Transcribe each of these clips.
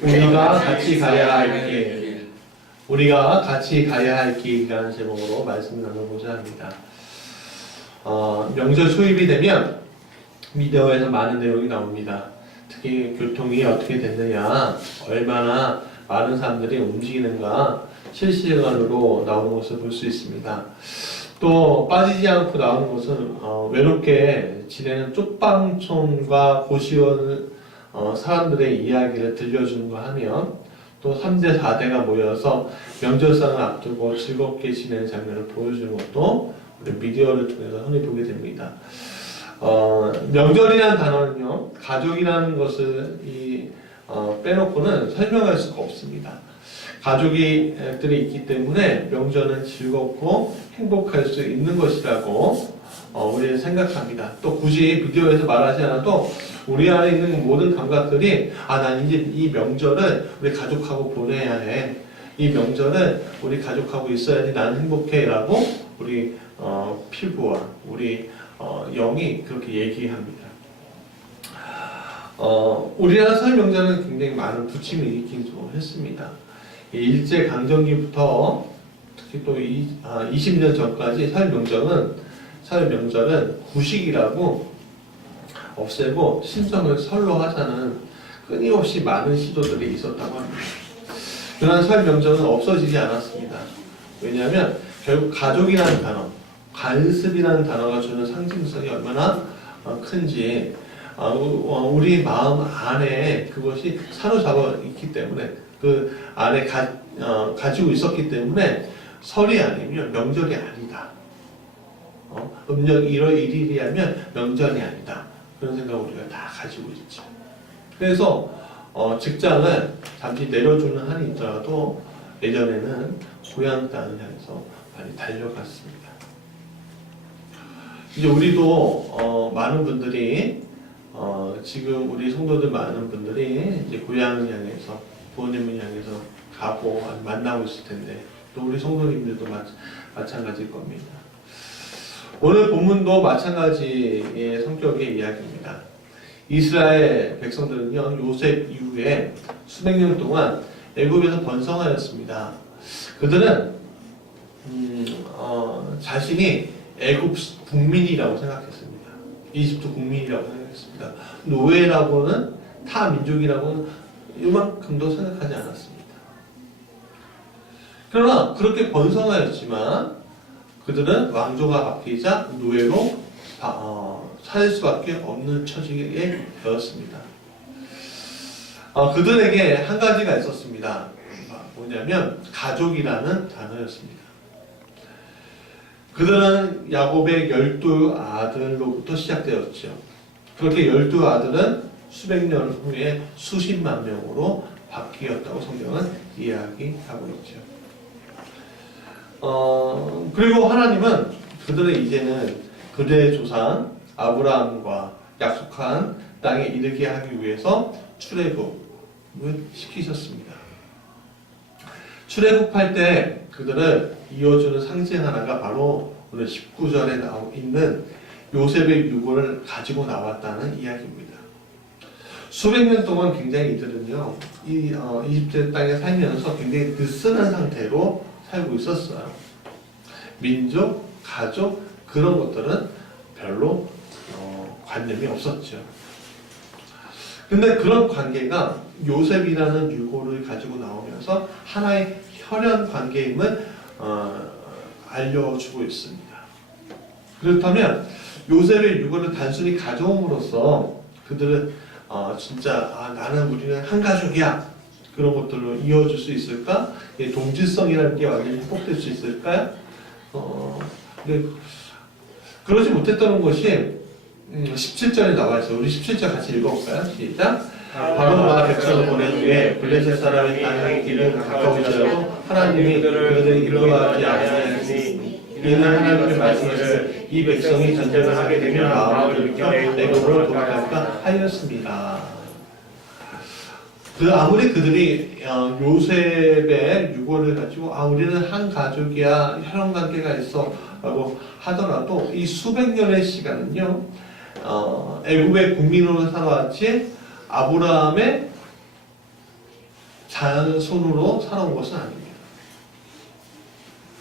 우리가 같이 가야 할 길. 우리가 같이 가야 할 길이라는 제목으로 말씀을 나눠보자 합니다. 명절 초입이 되면 미디어에서 많은 내용이 나옵니다. 특히 교통이 어떻게 됐느냐, 얼마나 많은 사람들이 움직이는가 실시간으로 나오는 것을 볼 수 있습니다. 또 빠지지 않고 나오는 것은 외롭게 지내는 쪽방촌과 고시원 사람들의 이야기를 들려주는가 하면 또 3대, 4대가 모여서 명절상을 앞두고 즐겁게 지내는 장면을 보여주는 것도 우리 미디어를 통해서 흔히 보게 됩니다. 명절이라는 단어는요, 가족이라는 것을 빼놓고는 설명할 수가 없습니다. 가족들이 있기 때문에 명절은 즐겁고 행복할 수 있는 것이라고 우리는 생각합니다. 또 굳이 비디오에서 말하지 않아도 우리 안에 있는 모든 감각들이 난 이제 이 명절은 우리 가족하고 보내야 해. 이 명절은 우리 가족하고 있어야지 나는 행복해 라고 우리 피부와 우리 영이 그렇게 얘기합니다. 우리나라 설 명절은 굉장히 많은 부침을 일으키기도 했습니다. 일제 강점기부터 특히 또 20년 전까지 설 명절은 구식이라고 없애고 신성을 설로 하자는 끊임없이 많은 시도들이 있었다고 합니다. 그러나 설 명절은 없어지지 않았습니다. 왜냐하면 결국 가족이라는 단어, 관습이라는 단어가 주는 상징성이 얼마나 큰지 우리 마음 안에 그것이 사로잡아 있기 때문에 그 안에 가지고 있었기 때문에 설이 아니면 명절이 아니다. 음력 1월 1일이라면 명절이 아니다. 그런 생각을 우리가 다 가지고 있죠. 그래서 직장을 잠시 내려주는 한이 있더라도 예전에는 고향 땅을 향해서 많이 달려갔습니다. 이제 우리도 많은 분들이 지금 우리 성도들 많은 분들이 이제 고향을 향해서 부모님을 향해서 가고 만나고 있을 텐데 또 우리 성도님들도 마찬가지일 겁니다. 오늘 본문도 마찬가지의 성격의 이야기입니다. 이스라엘 백성들은요, 요셉 이후에 수백 년 동안 애굽에서 번성하였습니다. 그들은 자신이 애굽 국민이라고 생각했습니다. 이집트 국민이라고 생각했습니다. 노예라고는 타 민족이라고는 이만큼도 생각하지 않았습니다. 그러나 그렇게 번성하였지만 그들은 왕조가 바뀌자 노예로 살 수밖에 없는 처지에 되었습니다. 그들에게 한 가지가 있었습니다. 뭐냐면 가족이라는 단어였습니다. 그들은 야곱의 12아들로부터 시작되었죠. 그렇게 12아들은 수백 년 후에 수십만 명으로 바뀌었다고 성경은 이야기하고 있죠. 그리고 하나님은 그들의 이제는 그들의 조상 아브라함과 약속한 땅에 이르게 하기 위해서 출애굽을 시키셨습니다. 출애굽할 때 그들을 이어주는 상징 하나가 바로 오늘 19절에 있는 요셉의 유고를 가지고 나왔다는 이야기입니다. 수백 년 동안 굉장히 이들은요, 이집트 땅에 살면서 굉장히 느슨한 상태로 살고 있었어요. 민족, 가족, 그런 것들은 별로 관념이 없었죠. 근데 그런 관계가 요셉이라는 유고를 가지고 나오면서 하나의 혈연 관계임을 알려주고 있습니다. 그렇다면 요셉의 유고를 단순히 가져옴으로써 그들은 진짜 나는 우리는 한 가족이야 그런 것들로 이어줄 수 있을까? 동질성이라는 게 완전히 회복될 수 있을까요? 그러지 못했다는 것이 17절에 나와 있어요. 우리 17절 같이 읽어볼까요? 시작. 바로가 백성을 보낸 후에 블레셋 사람의 땅의 길을 가까워지려고 하나님이 그들을 인도하지 아니하였으니 이는 하나님의 말씀을 이 백성이 전쟁을 하게 되면 마음을 돌이켜 애굽으로 돌아갈까 하였습니다. 아무리 그들이 요셉의 유고를 가지고 우리는 한 가족이야 혈연 관계가 있어 라고 하더라도 이 수백 년의 시간은요 애굽의 국민으로 살아왔지 아브라함의 자손으로 살아온 것은 아닙니다.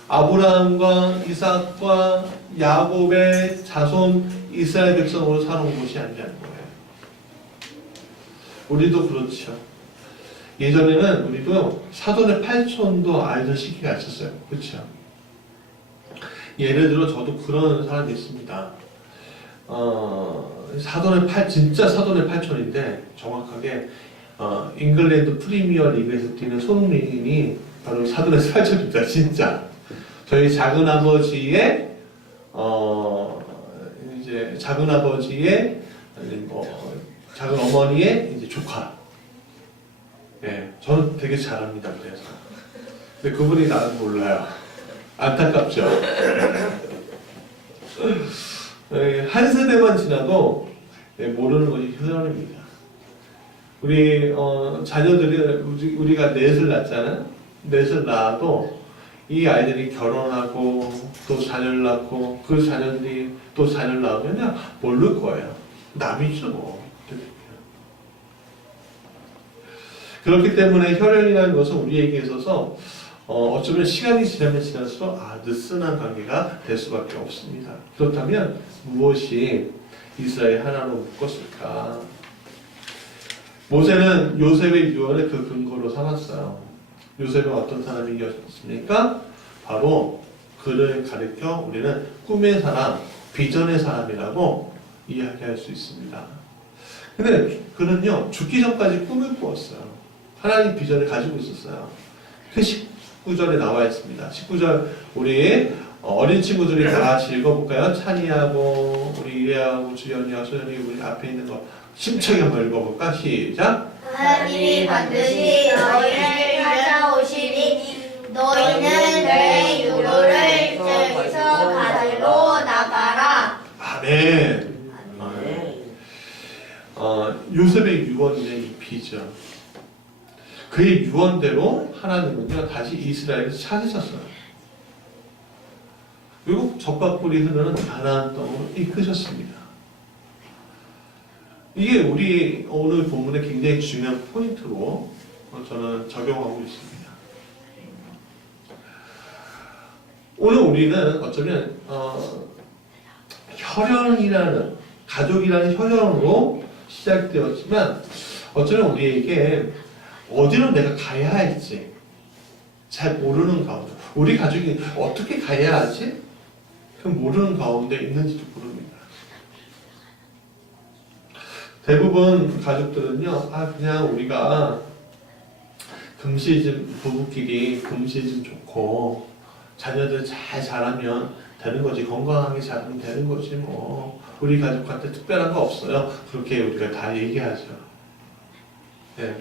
아브라함과 이삭과 야곱의 자손 이스라엘 백성으로 살아온 것이 아니라는 거예요. 우리도 그렇죠. 예전에는 우리도 사돈의 팔촌도 아이들 시키게 했었어요. 그렇죠? 예를 들어 저도 그런 사람이 있습니다. 진짜 사돈의 팔촌인데 정확하게 잉글랜드 프리미어 리그에서 뛰는 손흥민이 바로 사돈의 팔촌입니다. 진짜. 저희 작은 아버지의 이제 작은 아버지의 작은 어머니의 이제 조카. 예, 저는 되게 잘합니다. 그래서. 근데 그분이 나는 몰라요. 안타깝죠. 한 세대만 지나도 모르는 것이 흔합니다. 우리 자녀들이 우리가 넷을 낳잖아요. 넷을 낳아도 이 아이들이 결혼하고 또 자녀를 낳고 그 자녀들이 또 자녀를 낳으면 모를 거예요. 남이죠 뭐. 그렇기 때문에 혈연이라는 것은 우리에게 있어서 어쩌면 시간이 지나면 지날수록 느슨한 관계가 될 수밖에 없습니다. 그렇다면 무엇이 이스라엘 하나로 묶었을까? 모세는 요셉의 유언을 그 근거로 삼았어요. 요셉은 어떤 사람이었습니까? 바로 그를 가리켜 우리는 꿈의 사람, 비전의 사람이라고 이야기할 수 있습니다. 근데 그는요, 죽기 전까지 꿈을 꾸었어요. 하나님 비전을 가지고 있었어요. 그 19절에 나와 있습니다. 19절 우리 어린 친구들이 다 같이 읽어볼까요? 찬이하고 우리 이래하고 주연이하고 소연이 우리 앞에 있는 거 힘차게 한번 읽어볼까? 시작! 하나님이 반드시 너희를 찾아오시니 너희는 내 유로를 저기서 가지고 나가라. 아멘. 요셉의 유언의 이 비전. 그의 유언대로 하나님은요 다시 이스라엘을 찾으셨어요. 그리고 젖밥꿀이 흐르는 가나안 땅으로 이끄셨습니다. 이게 우리 오늘 본문의 굉장히 중요한 포인트로 저는 적용하고 있습니다. 오늘 우리는 어쩌면 혈연이라는 가족이라는 혈연으로 시작되었지만 어쩌면 우리에게 어디로 내가 가야 할지 잘 모르는 가운데 우리 가족이 어떻게 가야 하지? 그 모르는 가운데 있는지도 모릅니다. 대부분 가족들은요, 그냥 우리가 금시즌 부부끼리 금시즌 좋고 자녀들 잘 자라면 되는 거지, 건강하게 자라면 되는 거지 뭐 우리 가족한테 특별한 거 없어요. 그렇게 우리가 다 얘기하죠. 네.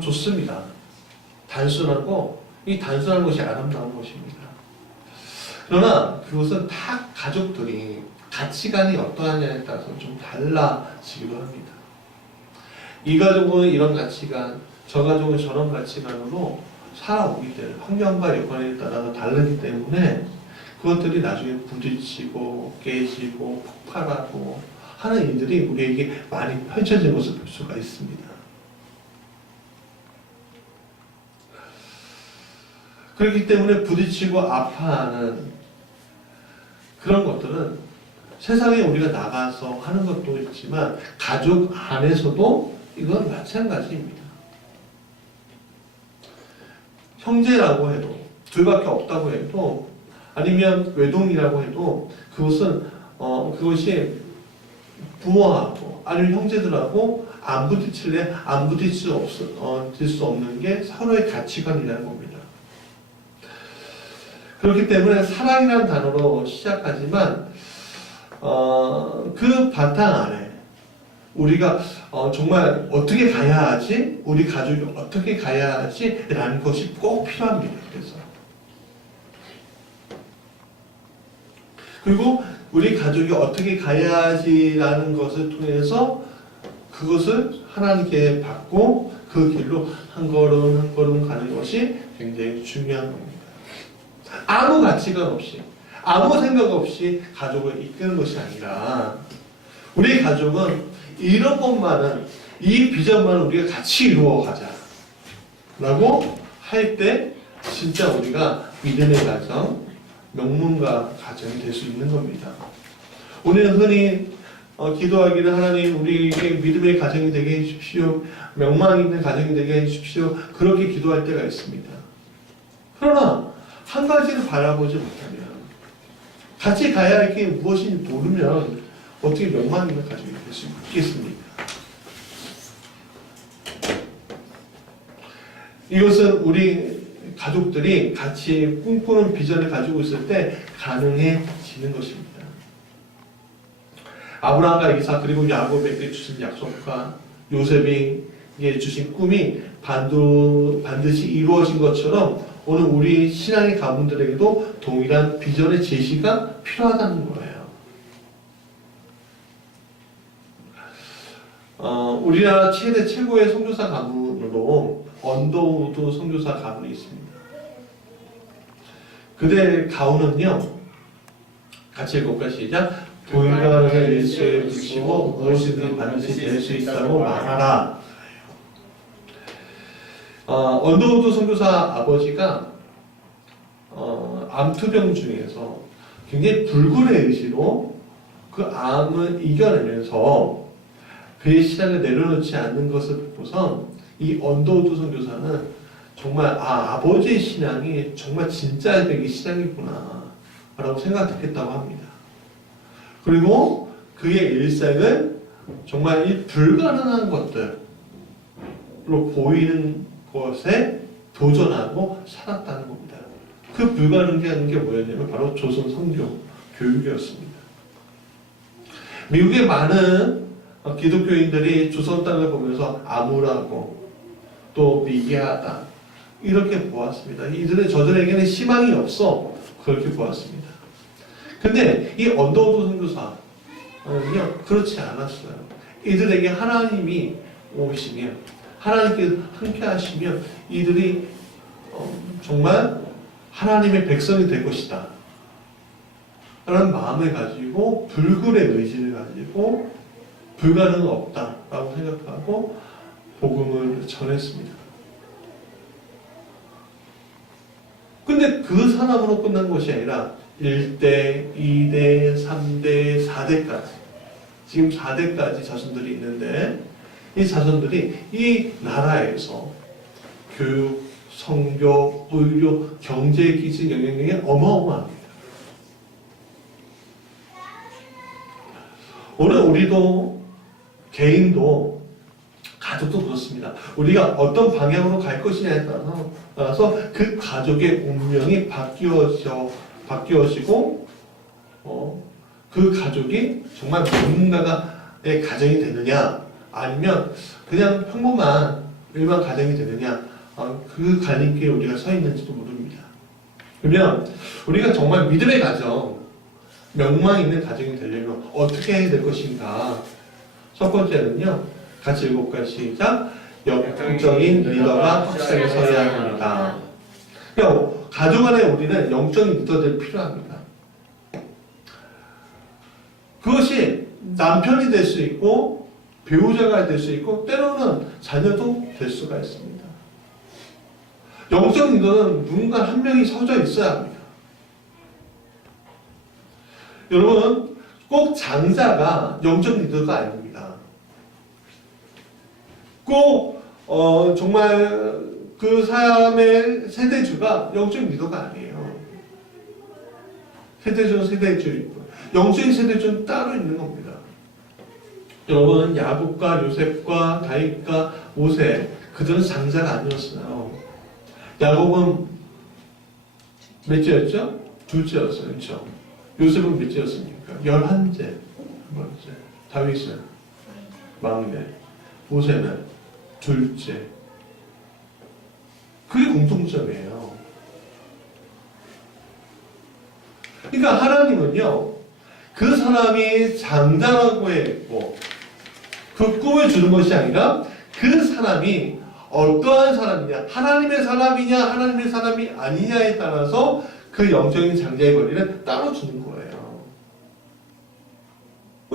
좋습니다. 단순하고 이 단순한 것이 아름다운 것입니다. 그러나 그것은 다 가족들이 가치관이 어떠하냐에 따라서 좀 달라지기도 합니다. 이 가족은 이런 가치관, 저 가족은 저런 가치관으로 살아오기 때문에 환경과 여건에 따라서 다르기 때문에 그것들이 나중에 부딪히고 깨지고 폭발하고 하는 일들이 우리에게 많이 펼쳐진 것을 볼 수가 있습니다. 그렇기 때문에 부딪히고 아파하는 그런 것들은 세상에 우리가 나가서 하는 것도 있지만 가족 안에서도 이건 마찬가지입니다. 형제라고 해도 둘밖에 없다고 해도 아니면 외동이라고 해도 그것이 부모하고 아니면 형제들하고 안 부딪힐래 안 부딪힐 수 없는 게 서로의 가치관이라는 겁니다. 그렇기 때문에 사랑이라는 단어로 시작하지만 그 바탕 안에 우리가 정말 어떻게 가야 하지? 우리 가족이 어떻게 가야 하지? 라는 것이 꼭 필요합니다. 그리고 우리 가족이 어떻게 가야 하지라는 것을 통해서 그것을 하나님께 받고 그 길로 한 걸음 한 걸음 가는 것이 굉장히 중요한 겁니다. 아무 가치관 없이 아무 생각 없이 가족을 이끄는 것이 아니라 우리 가족은 이런 것만은 이 비전만은 우리가 같이 이루어가자. 라고 할 때 진짜 우리가 믿음의 가정, 명문가 가정이 될 수 있는 겁니다. 우리는 흔히 기도하기를 하나님 우리에게 믿음의 가정이 되게 해주십시오. 명망 있는 가정이 되게 해주십시오. 그렇게 기도할 때가 있습니다. 그러나 한 가지를 바라보지 못하면 같이 가야 할 게 무엇인지 모르면 어떻게 명망 있는 가정이 될 수 있겠습니까? 이것은 우리 가족들이 같이 꿈꾸는 비전을 가지고 있을 때 가능해지는 것입니다. 아브라함과 이삭 그리고 야곱에게 주신 약속과 요셉에게 주신 꿈이 반드시 이루어진 것처럼 오늘 우리 신앙의 가문들에게도 동일한 비전의 제시가 필요하다는 거예요. 우리나라 최고의 선교사 가문으로 언더우드 선교사 가문이 있습니다. 그들 가훈은요, 같이 읽어볼까요? 시작. 보일가를 예수에 붙이고 무엇이든 반드시 될 수 있다고 말하라. 언더우드 선교사 아버지가 암투병 중에서 굉장히 불굴의 의지로 그 암을 이겨내면서 그의 신앙을 내려놓지 않는 것을 보고서 이 언더우드 선교사는 정말 아버지의 신앙이 정말 진짜 되게 신앙이구나 라고 생각했다고 합니다. 그리고 그의 일생을 정말 이 불가능한 것들로 보이는 것에 도전하고 살았다는 겁니다. 그 불가능한 게 뭐였냐면 바로 조선 선교 교육이었습니다. 미국의 많은 기독교인들이 조선 땅을 보면서 암울하고 또 미개하다 이렇게 보았습니다. 저들에게는 희망이 없어 그렇게 보았습니다. 근데 이 언더우드 선교사는요 그렇지 않았어요. 이들에게 하나님이 오시면 하나님께 함께 하시면 이들이 정말 하나님의 백성이 될 것이다 라는 마음을 가지고 불굴의 의지를 가지고 불가능은 없다라고 생각하고 복음을 전했습니다. 근데 그 사람으로 끝난 것이 아니라 1대, 2대, 3대, 4대까지 지금 4대까지 자손들이 있는데 이 자손들이 이 나라에서 교육, 성교, 의료, 경제에 끼친 영향력이 어마어마합니다. 오늘 우리도 개인도 가족도 그렇습니다. 우리가 어떤 방향으로 갈 것이냐에 따라서 그 가족의 운명이 바뀌어지고 그 가족이 정말 누군가의 가정이 되느냐 아니면 그냥 평범한 일반 가정이 되느냐 그 갈림길에 우리가 서 있는지도 모릅니다. 그러면 우리가 정말 믿음의 가정 명망 있는 가정이 되려면 어떻게 해야 될 것인가? 첫 번째는요, 같이 읽어볼까요? 시작. 영적인 리더가 확실하게 서야 합니다. 그러니까 가족 안에 우리는 영적인 리더들이 필요합니다. 그것이 남편이 될 수 있고 배우자가 될 수 있고 때로는 자녀도 될 수가 있습니다. 영적인 리더는 누군가 한 명이 서져 있어야 합니다. 여러분, 꼭 장자가 영적 리더가 아닙니다. 꼭 정말 그 사람의 세대주가 영적 리더가 아니에요. 세대주는 세대주 있고 영적인 세대주는 따로 있는 겁니다. 여러분, 야곱과 요셉과 다윗과 모세 그들은 장자가 아니었어요. 야곱은 몇째였죠? 둘째였어요. 그렇죠? 요셉은 몇째였습니까? 11째. 다윗은 막내. 모세는 둘째. 그게 공통점이에요. 그러니까 하나님은요, 그 사람이 장자라고 했고, 그 꿈을 주는 것이 아니라 그 사람이 어떠한 사람이냐, 하나님의 사람이냐, 하나님의 사람이 아니냐에 따라서 그 영적인 장자의 권리를 따로 주는 거예요.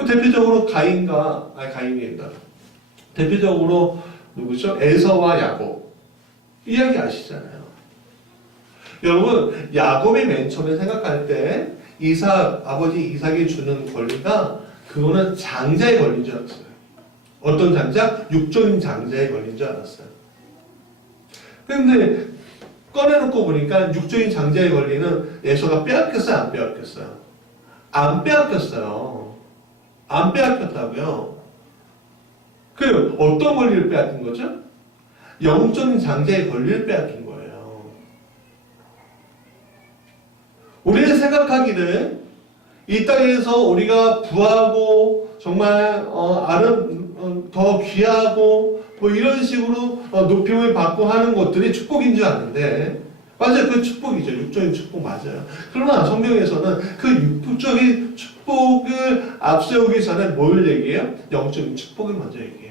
대표적으로 가인이다. 대표적으로 누구죠? 에서와 야곱. 이야기 아시잖아요. 여러분, 야곱이 맨 처음에 생각할 때 아버지 이삭이 주는 권리가 그거는 장자의 권리인 줄 알았어요. 어떤 장자? 육적인 장자의 권리인 줄 알았어요. 근데 꺼내놓고 보니까 육적인 장자의 권리는 에서가 빼앗겼어요? 안 빼앗겼어요? 안 빼앗겼어요. 안 빼앗겼다고요. 그럼 어떤 권리를 빼앗긴 거죠? 영적인 장자의 권리를 빼앗긴 거예요. 우리는 생각하기를 이 땅에서 우리가 부하고 정말 더 귀하고 뭐 이런 식으로 높임을 받고 하는 것들이 축복인 줄 아는데, 맞아요. 그 축복이죠. 육적인 축복 맞아요. 그러나 성경에서는 그 육적인 축복을 앞세우기 전에 뭘 얘기해요? 영적인 축복을 먼저 얘기해요.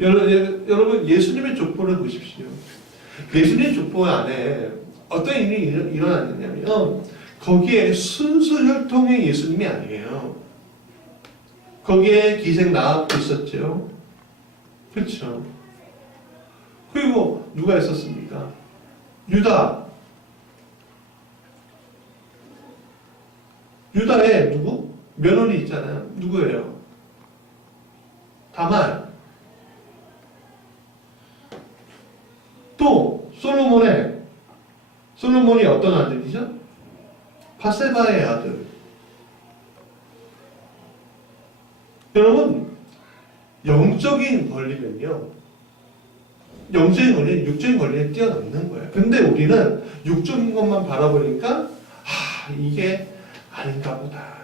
여러분, 예수님의 족보를 보십시오. 예수님의 족보 안에 어떤 일이 일어났느냐면, 거기에 순수 혈통의 예수님이 아니에요. 거기에 기생 나합도 있었죠. 그렇죠. 그리고 누가 있었습니까? 유다. 유다에 누구? 며느리 있잖아요. 누구예요? 다말. 또 솔로몬이 어떤 아들이죠? 바세바의 아들. 여러분, 영적인 권리는요, 영적인 권리는 육적인 권리를 뛰어넘는 거예요. 근데 우리는 육적인 것만 바라보니까 이게 아닌가 보다,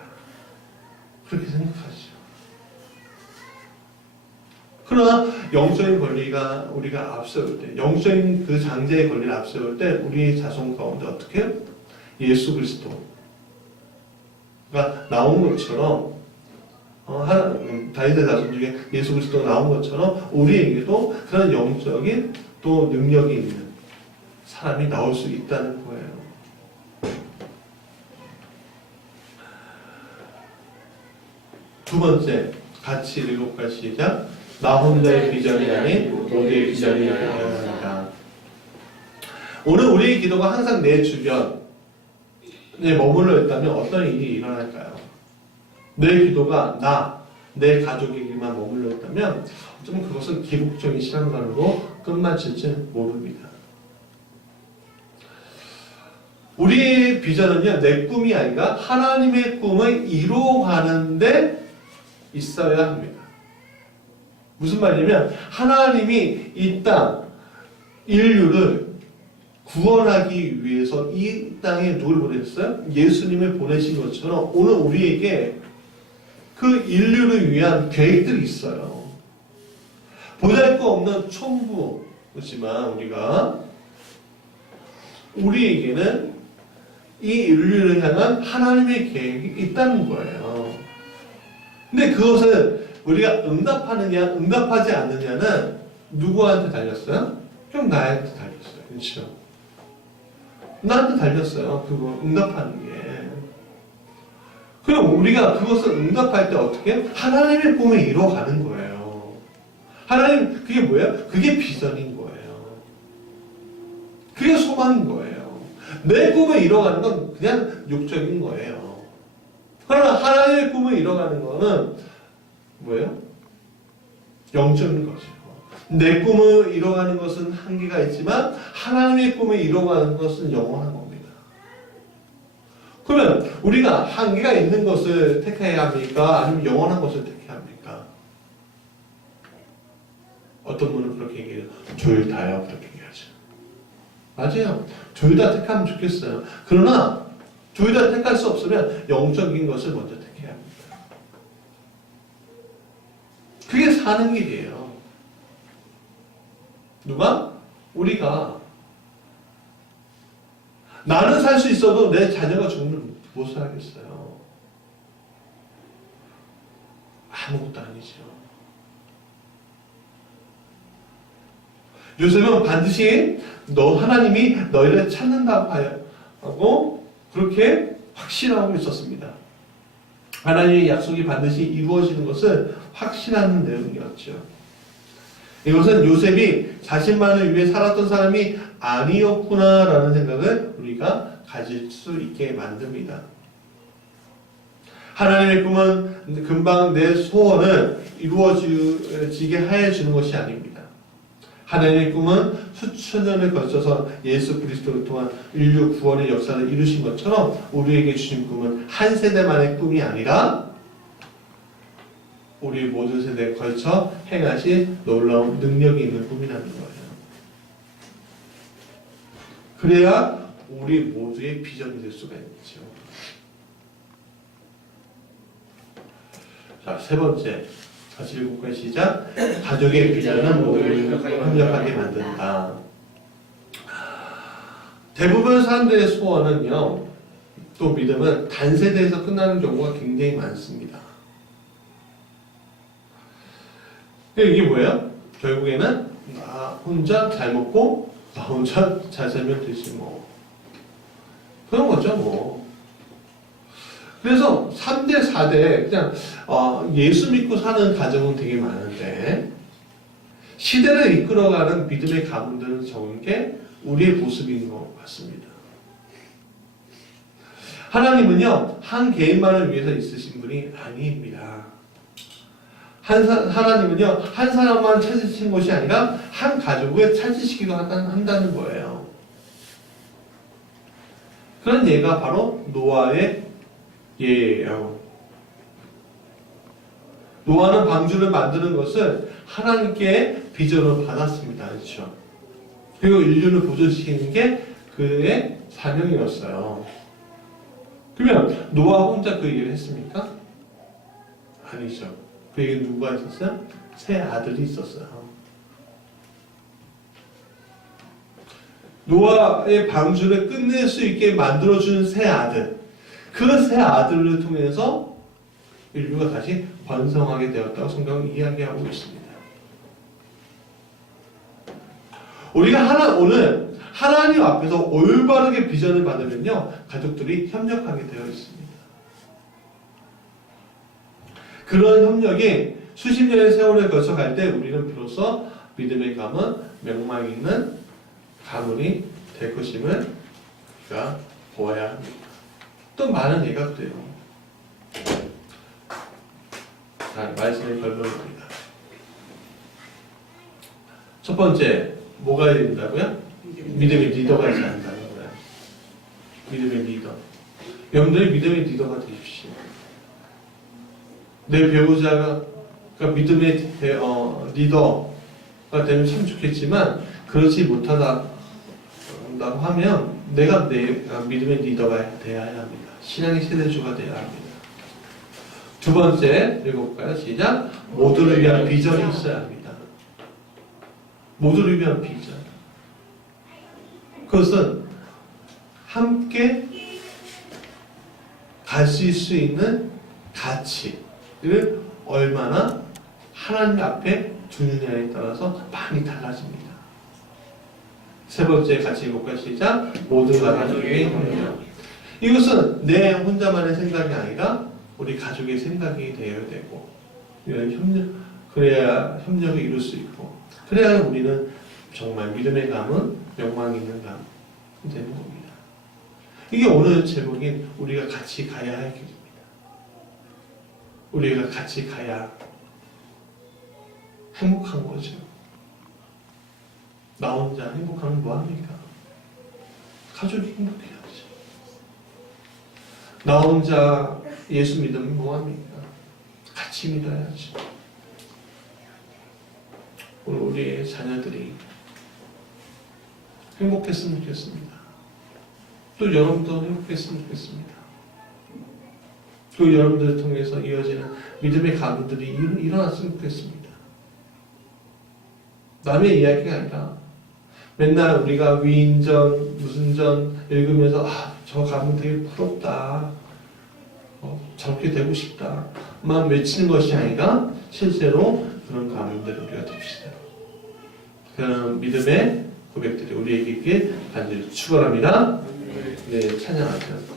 그렇게 생각하죠. 그러나 영적인 권리가 우리가 앞세울 때, 영적인 그 장제의 권리를 앞세울 때 우리의 자손 가운데 어떻게 해요? 예수 그리스도가 나온 것처럼, 다윗의 자손 중에 예수 그리스도가 나온 것처럼 우리에게도 그런 영적인 또 능력이 있는 사람이 나올 수 있다는 거예요. 두 번째, 같이 읽어볼까요? 시작. 나 혼자의 비전이 아닌 모두의 비전이 되어야. 오늘 우리의 기도가 항상 내 주변에 머물러 있다면 어떤 일이 일어날까요? 내 기도가 내 가족에게만 머물러 있다면 어쩌면 그것은 기복적인 신앙관으로 끝마칠지 모릅니다. 우리의 비전은요, 내 꿈이 아니라 하나님의 꿈을 이루어가는데 있어야 합니다. 무슨 말이냐면, 하나님이 이 땅, 인류를 구원하기 위해서 이 땅에 누굴 보내셨어요? 예수님을 보내신 것처럼 오늘 우리에게 그 인류를 위한 계획들이 있어요. 보잘것없는 촌부지만 우리에게는 이 인류를 향한 하나님의 계획이 있다는 거예요. 근데 그것을 우리가 응답하느냐, 응답하지 않느냐는 누구한테 달렸어요? 그럼 나한테 달렸어요. 그렇죠? 나한테 달렸어요. 그거 응답하는 게. 그럼 우리가 그것을 응답할 때 어떻게 해요? 하나님의 꿈을 이루어가는 거예요. 하나님, 그게 뭐예요? 그게 비전인 거예요. 그게 소망인 거예요. 내 꿈을 이루어가는 건 그냥 육적인 거예요. 그러나 하나님의 꿈을 이루어가는 거는 뭐예요? 영적인 거죠. 내 꿈을 이뤄가는 것은 한계가 있지만 하나님의 꿈을 이뤄가는 것은 영원한 겁니다. 그러면 우리가 한계가 있는 것을 택해야 합니까? 아니면 영원한 것을 택해야 합니까? 어떤 분은 그렇게 얘기해요. 둘 다요. 그렇게 얘기하죠. 맞아요. 둘 다 택하면 좋겠어요. 그러나 둘 다 택할 수 없으면 영적인 것을 먼저 택해야 합니다. 그게 사는 길이에요. 누가? 우리가. 나는 살 수 있어도 내 자녀가 죽으면 못 살겠어요. 아무것도 아니죠. 요즘은 반드시 하나님이 너희를 찾는다고 하고 그렇게 확신하고 있었습니다. 하나님의 약속이 반드시 이루어지는 것을 확신하는 내용이었죠. 이것은 요셉이 자신만을 위해 살았던 사람이 아니었구나라는 생각을 우리가 가질 수 있게 만듭니다. 하나님의 꿈은 금방 내 소원을 이루어지게 하여 주는 것이 아닙니다. 하나님의 꿈은 수천 년을 거쳐서 예수 그리스도를 통한 인류 구원의 역사를 이루신 것처럼 우리에게 주신 꿈은 한 세대만의 꿈이 아니라 우리 모든 세대에 걸쳐 행하신 놀라운 능력이 있는 꿈이라는 거예요. 그래야 우리 모두의 비전이 될 수가 있죠. 자, 세 번째. 다시 읽어볼까요? 시작. 가족의 비전은 모두를 협력하게 만든다. 대부분 사람들의 소원은요, 또 믿음은 단세대에서 끝나는 경우가 굉장히 많습니다. 이게 뭐예요? 결국에는 나 혼자 잘 먹고 나 혼자 잘 살면 되지 뭐. 그런 거죠 뭐. 그래서 3대, 4대 그냥 예수 믿고 사는 가정은 되게 많은데 시대를 이끌어가는 믿음의 가문들은 적은 게 우리의 모습인 것 같습니다. 하나님은요 한 개인만을 위해서 있으신 분이 아닙니다. 하나님은요 한 사람만 찾으신 것이 아니라 한 가족을 찾으시기도 한다는 거예요. 그런 예가 바로 노아의 예예요. 노아는 방주를 만드는 것을 하나님께 비전으로 받았습니다. 그렇죠? 그리고 인류를 보존시키는 게 그의 사명이었어요. 그러면 노아 혼자 그 일을 했습니까? 아니죠. 그에게 누가 있었어요? 세 아들이 있었어요. 노아의 방주를 끝낼 수 있게 만들어준 세 아들. 그 세 아들을 통해서 인류가 다시 번성하게 되었다고 성경은 이야기하고 있습니다. 우리가 오늘 하나님 앞에서 올바르게 비전을 받으면요, 가족들이 협력하게 되어 있습니다. 그런 협력이 수십 년의 세월을 거쳐 갈 때 우리는 비로소 믿음의 가문, 명망 있는 가문이 될 것임을 우리가 보아야 합니다. 또 많은 예가 돼요. 자, 말씀의 결론입니다. 첫 번째, 뭐가 된다고요? 믿음의 리더가 있어야 한다는 거예요. 믿음의 리더. 여러분들이 믿음의 리더가 되십시오. 내 배우자가 믿음의 리더가 되면 참 좋겠지만 그렇지 못하다고 하면 내가 믿음의 리더가 되어야 합니다. 신앙의 세대주가 되어야 합니다. 두 번째, 읽어볼까요? 시작. 모두를 위한 비전이 있어야 합니다. 모두를 위한 비전. 그것은 함께 가질 수 있는 가치를 얼마나 하나님 앞에 두느냐에 따라서 많이 달라집니다. 세 번째 같이 읽어볼까요? 시작. 모두가 가족의 협력. 이것은 내 혼자만의 생각이 아니라 우리 가족의 생각이 되어야 되고, 그래야 협력을 이룰 수 있고, 그래야 우리는 정말 믿음의 가문, 명망 있는 가문 되는 겁니다. 이게 오늘 제목인 우리가 같이 가야 할 길입니다. 우리가 같이 가야 행복한 거죠. 나 혼자 행복하면 뭐합니까? 가족이 행복해야죠. 나 혼자 예수 믿으면 뭐합니까? 같이 믿어야죠. 오늘 우리의 자녀들이 행복했으면 좋겠습니다. 또 여러분도 행복했으면 좋겠습니다. 그 여러분들을 통해서 이어지는 믿음의 가문들이 일어났으면 좋겠습니다. 남의 이야기가 아니라 맨날 우리가 위인전, 무슨 전 읽으면서 저 가문 되게 부럽다. 저렇게 되고 싶다. 만 외치는 것이 아니라 실제로 그런 가문들을 우리가 됩시다. 그런 믿음의 고백들이 우리에게 있길 간절히 축원합니다. 네, 찬양하세요.